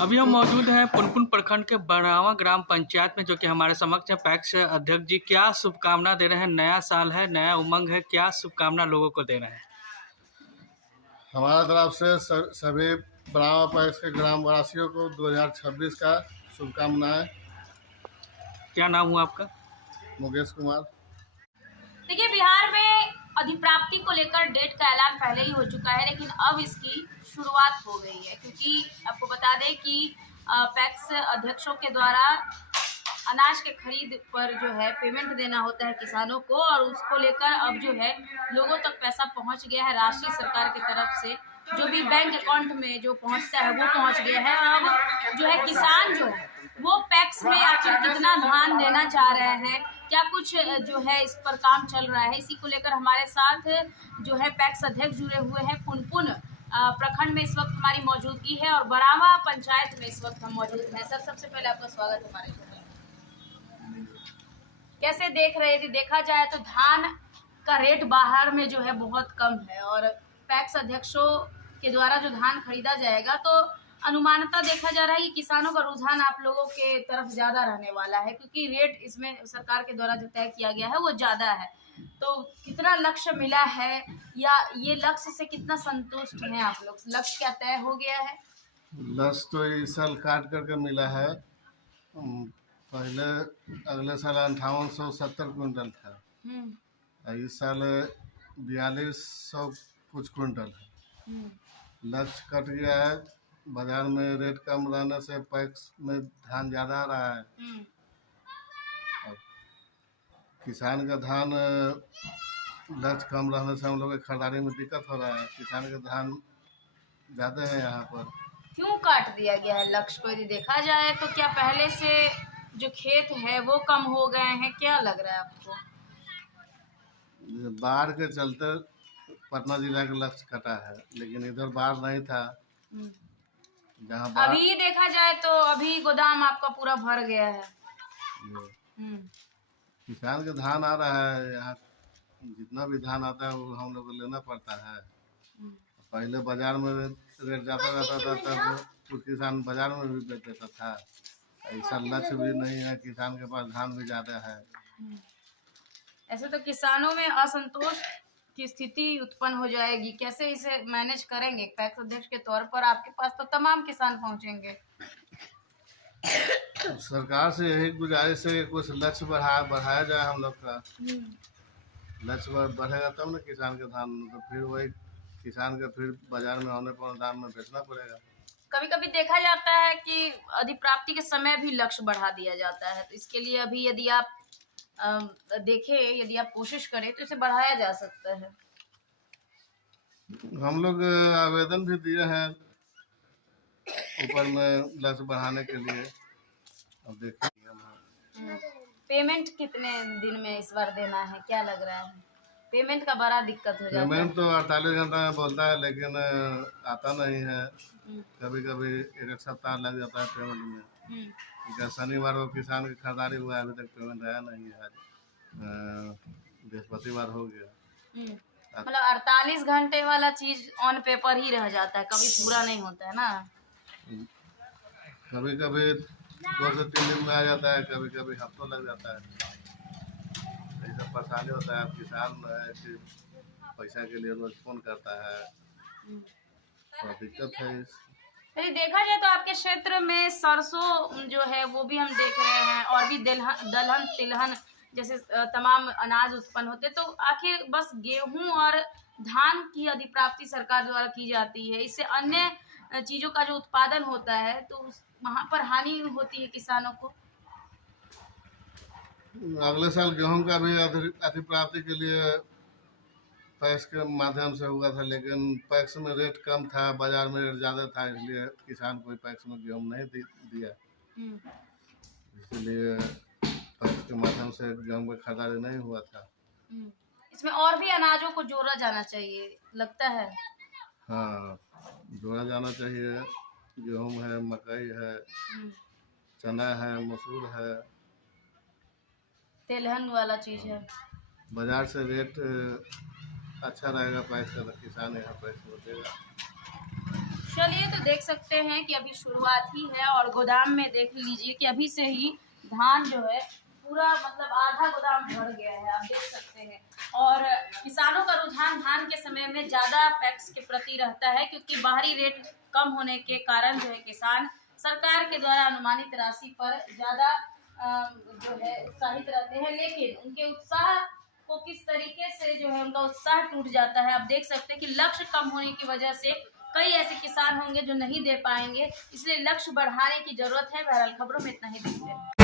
अभी हम मौजूद हैं पुनपुन प्रखंड के बड़ावा ग्राम पंचायत में, जो कि हमारे समक्ष है। पैक्स अध्यक्ष जी क्या शुभकामना दे रहे हैं? नया साल है, नया उमंग है, क्या शुभकामना लोगों को दे रहे हैं? हमारा तरफ से सभी बड़ावा पैक्स के ग्रामवासियों को 2026 का शुभकामनाएं। क्या नाम हुआ आपका? मुकेश कुमार। देखिए, बिहार में अधिप्राप्ति को लेकर डेट का ऐलान पहले ही हो चुका है, लेकिन अब इसकी शुरुआत हो गई है, क्योंकि आपको बता दें कि पैक्स अध्यक्षों के द्वारा अनाज के खरीद पर जो है पेमेंट देना होता है किसानों को, और उसको लेकर अब जो है लोगों तक पैसा पहुंच गया है। राशि सरकार की तरफ से जो भी बैंक अकाउंट में जो पहुंचता है वो पहुंच गया है। और अब जो है किसान जो है वो पैक्स में आखिर कितना धान देना चाह रहे हैं, क्या कुछ जो है इस पर काम चल रहा है, इसी को लेकर हमारे साथ जो है पैक्स अध्यक्ष जुड़े हुए हैं। पुनपुन प्रखंड में इस वक्त हमारी मौजूदगी है और बड़ावा पंचायत में इस वक्त हम मौजूद हैं। सर, सबसे पहले आपका स्वागत है हमारे। कैसे देख रहे थे? देखा जाए तो धान का रेट बाहर में जो है बहुत कम है, और पैक्स अध्यक्षों के द्वारा जो धान खरीदा जाएगा तो अनुमानतः देखा जा रहा है कि किसानों का रुझान आप लोगों के तरफ ज्यादा रहने वाला है, क्योंकि रेट इसमें सरकार के द्वारा जो तय किया गया है वो ज्यादा है। तो कितना लक्ष्य मिला है, या ये लक्ष्य से कितना संतुष्ट हैं आप लोग? लक्ष्य क्या तय हो गया है? लक्ष्य तो इस साल काट करके मिला है। पहले अगले साल 5870 क्विंटल था, इस साल 4200 कुछ क्विंटल है। लक्ष्य कट गया है। बाजार में रेट कम रहने से पैक्स में धान ज़्यादा आ रहा है। और किसान का धान लक्ष्य कम रहने से हम लोग की खरीदारी में दिक्कत हो रहा है। किसान का धान ज़्यादा है यहाँ पर। क्यों काट दिया गया है लक्ष्य को? यदि देखा जाए तो क्या पहले से जो खेत है वो कम हो गए हैं? क्या लग रहा है आपको? बाढ़ के चलते पटना जिला का लक्ष्य कटा है, लेकिन इधर बाढ़ नहीं था। जहाँ अभी देखा जाए तो अभी गोदाम आपका पूरा भर गया है। किसान का धान आ रहा है। यहाँ जितना भी धान आता है वो हम लोग को लेना पड़ता है। पहले बाजार में रेट जाता रहता था, तब कुछ किसान बाजार में भी बेच देता था। ऐसा लक्ष्य भी नहीं है, किसान के पास धान भी ज़्यादा है। ऐसे तो किसानों में असंतोष की स्थिति उत्पन्न हो जाएगी। कैसे इसे मैनेज करेंगे? पैक्स अध्यक्ष के तौर पर आपके पास तो तमाम किसान पहुंचेंगे। सरकार से यही गुजारिश है कि कुछ लक्ष्य बढ़ाया जाए। हम लोग का लक्ष्य बढ़ेगा तब ना किसान के धान, तो फिर वही किसान के फिर बाजार में होने पर दाम में बेचना पड़ेगा। कभी कभी देखा जाता है कि अधिप्राप्ति के समय भी लक्ष्य बढ़ा दिया जाता है, तो इसके लिए अभी यदि आप देखें, यदि आप कोशिश करें तो इसे बढ़ाया जा सकता है। हम लोग आवेदन भी दिए हैं ऊपर में लक्ष्य बढ़ाने के लिए। अब देखिए पेमेंट कितने दिन में इस बार देना है, क्या लग रहा है? पेमेंट का बड़ा दिक्कत हो जाता है। पेमेंट तो 48 घंटा में बोलता है, लेकिन आता नहीं है। कभी कभी एक सप्ताह लग जाता है पेमेंट में। शनिवार को किसान की खरीदारी हुआ, अभी तक पेमेंट आया नहीं है। आज बृहस्पतिवार हो गया। मतलब 48 घंटे वाला चीज ऑन पेपर ही रह जाता है, कभी पूरा नहीं होता है ना। कभी कभी 2 से 3 दिन में आ जाता है, कभी कभी हफ्तों लग जाता है। ऐसा परेशानी होता है। अब किसान है कि पैसा के लिए रोज फोन करता है, तो दिक्कत है। यदि देखा जाए तो आपके क्षेत्र में सरसों जो है वो भी हम देख रहे हैं, और भी दलहन तिलहन जैसे तमाम अनाज उत्पन्न होते, तो आखिर बस गेहूं और धान की अधिप्राप्ति सरकार द्वारा की जाती है, इससे अन्य चीजों का जो उत्पादन होता है तो वहां पर हानि होती है किसानों को। अगले साल गेहूं का भी अधिप्राप्ति के लिए पैक्स के माध्यम से हुआ था, लेकिन पैक्स में रेट कम था, बाजार में रेट ज़्यादा था, इसलिए किसान कोई पैक्स में गेहूं नहीं दिया। इसलिए पैक्स के माध्यम से गेहूं की खरीदारी नहीं हुआ था। इसमें और भी अनाजों को जोड़ा जाना चाहिए लगता है। हाँ, जोड़ा जाना चाहिए। गेहूं है, मकई है, चना है, मसूर है, तेलहन वाला चीज है। बाजार से रेट अच्छा रहेगा पैक्स का, तो किसान यहाँ पैक्स हो देगा। चलिए, तो देख सकते हैं कि अभी शुरुआत ही है और गोदाम में देख लीजिए कि अभी से ही धान जो है पूरा मतलब आधा गोदाम भर गया है, आप देख सकते हैं। और किसानों का रुझान धान के समय में ज़्यादा पैक्स के प्रति रहता है, क्योंकि बाहरी रेट कम होने के कारण जो है किसान सरकार के द्वारा अनुमानित राशि पर ज़्यादा जो है उत्साहित रहते हैं, लेकिन उनके उत्साह को किस तरीके से जो है उनका उत्साह टूट जाता है। आप देख सकते हैं कि लक्ष्य कम होने की वजह से कई ऐसे किसान होंगे जो नहीं दे पाएंगे, इसलिए लक्ष्य बढ़ाने की जरूरत है। बहरहाल खबरों में इतना ही देखते हैं।